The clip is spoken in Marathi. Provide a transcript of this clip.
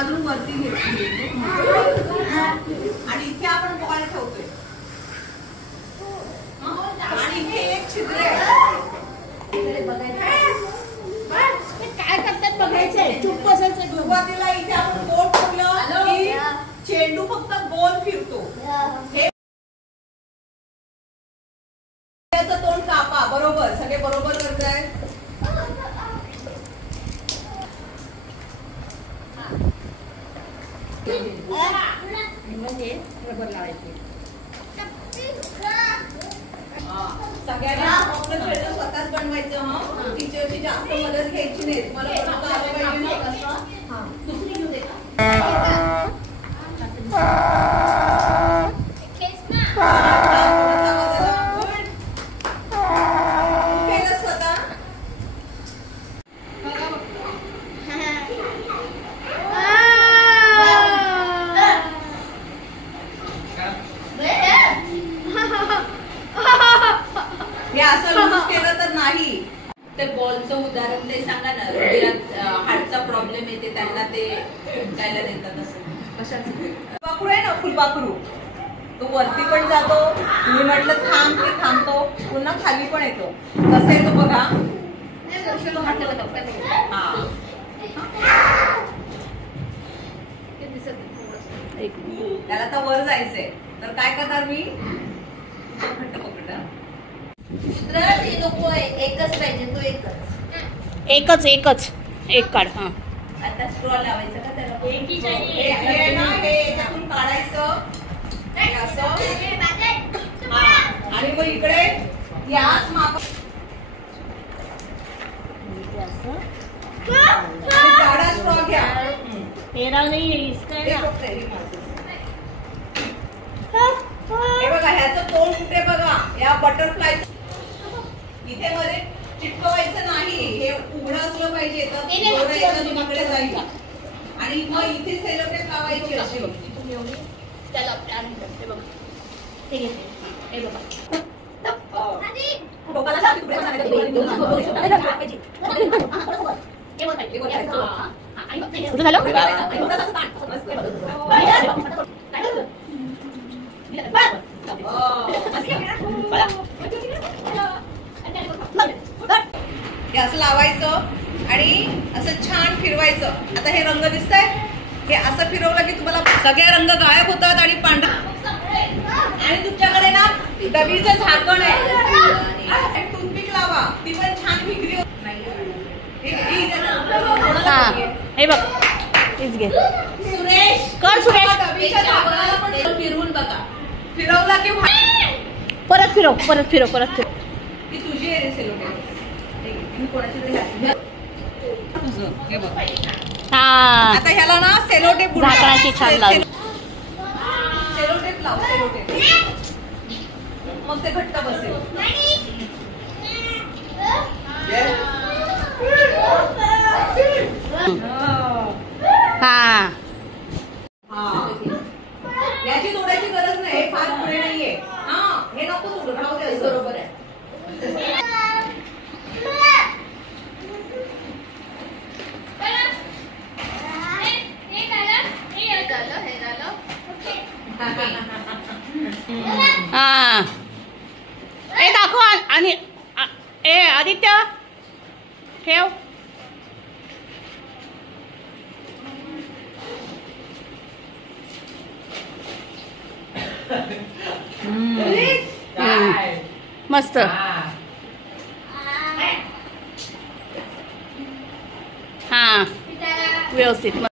अजून वरती घेतली आणि इथे आपण बॉल ठेवतोय आणि इथे एक छिद्र आहे काय करतात बघायचंय, चुप बसायचं. सुरुवातीला इथे आपण बोट ठेवलं की चेंडू फक्त गोल फिरतो. हे तोंड कापा. बरोबर, सगळे बरोबर करताय. सगळ्यांना खेळ स्वतःच बनवायचं. टीचरची जास्त मदत घ्यायची नाही. तुम्हाला बनवता आलं पाहिजे ना. दुसरी घेऊ दे का? हे असं यूज केलं तर नाही. ते बॉलचं उदाहरण ते सांगा ना. हार्टचा प्रॉब्लेम येते त्यांना ते फुंकायला देतात. असं कशाचं पाखरू आहे ना, फुलपाखरू. तो वरती पण जातो. तुम्ही म्हटलं थांब, ते थांबतो. पुन्हा खाली पण येतो. कसं येतो बघा. त्याला तर वर जायचंय तर काय करणार मी. एकच पाहिजे, तो एकच एकच एक काढ. हा, आता स्ट्रॉ लावायचं का त्याला. याच्यातून काढायचं असं आणि मग इकडे याच माप काढा. स्ट्रॉ घ्या. हे बघा, ह्याचं तोंड कुठे बघा. या बटरफ्लाय इथे मध्ये चिटकवायचं नाही. हे उघडं असलं पाहिजे तर इकडे जाईल आणि मग इथे सेलोटेप लावायची अशी. असं लावायचं आणि असं छान फिरवायचं. आता हे रंग दिसतंय. हे असं फिरवलं की तुम्हाला सगळे रंग गायब होतात आणि पांढरा. आणि तुमच्याकडे ना डबीचं झाकण आहे. टूथपिक लावा. ती पण छान फिगरी होत. हे बघ, हेच घे. सुरेश कर. सुरेश डबीच्या झाकणाला पण फिरवून बघा. फिरवला की परत फिरव, परत फिरव, परत फिरव. ती तुझी आहे. सेलोटेप कोणाची तरी हे बघ. हा, आता ह्याला ना सेलोटेप झाकणाची छान लावली. सेलोटेप लाव. सेलोटेप मग ते घट्ट बसेल. हा, याची तोडायची गरज नाही. फार पुढे नाहीये. हा, हे नको तोडू. राहू दे. बरोबर आहे. हा, ए दाखव. आणि ए आदित्य ठेव. मस्त. हा, व्यवस्थित.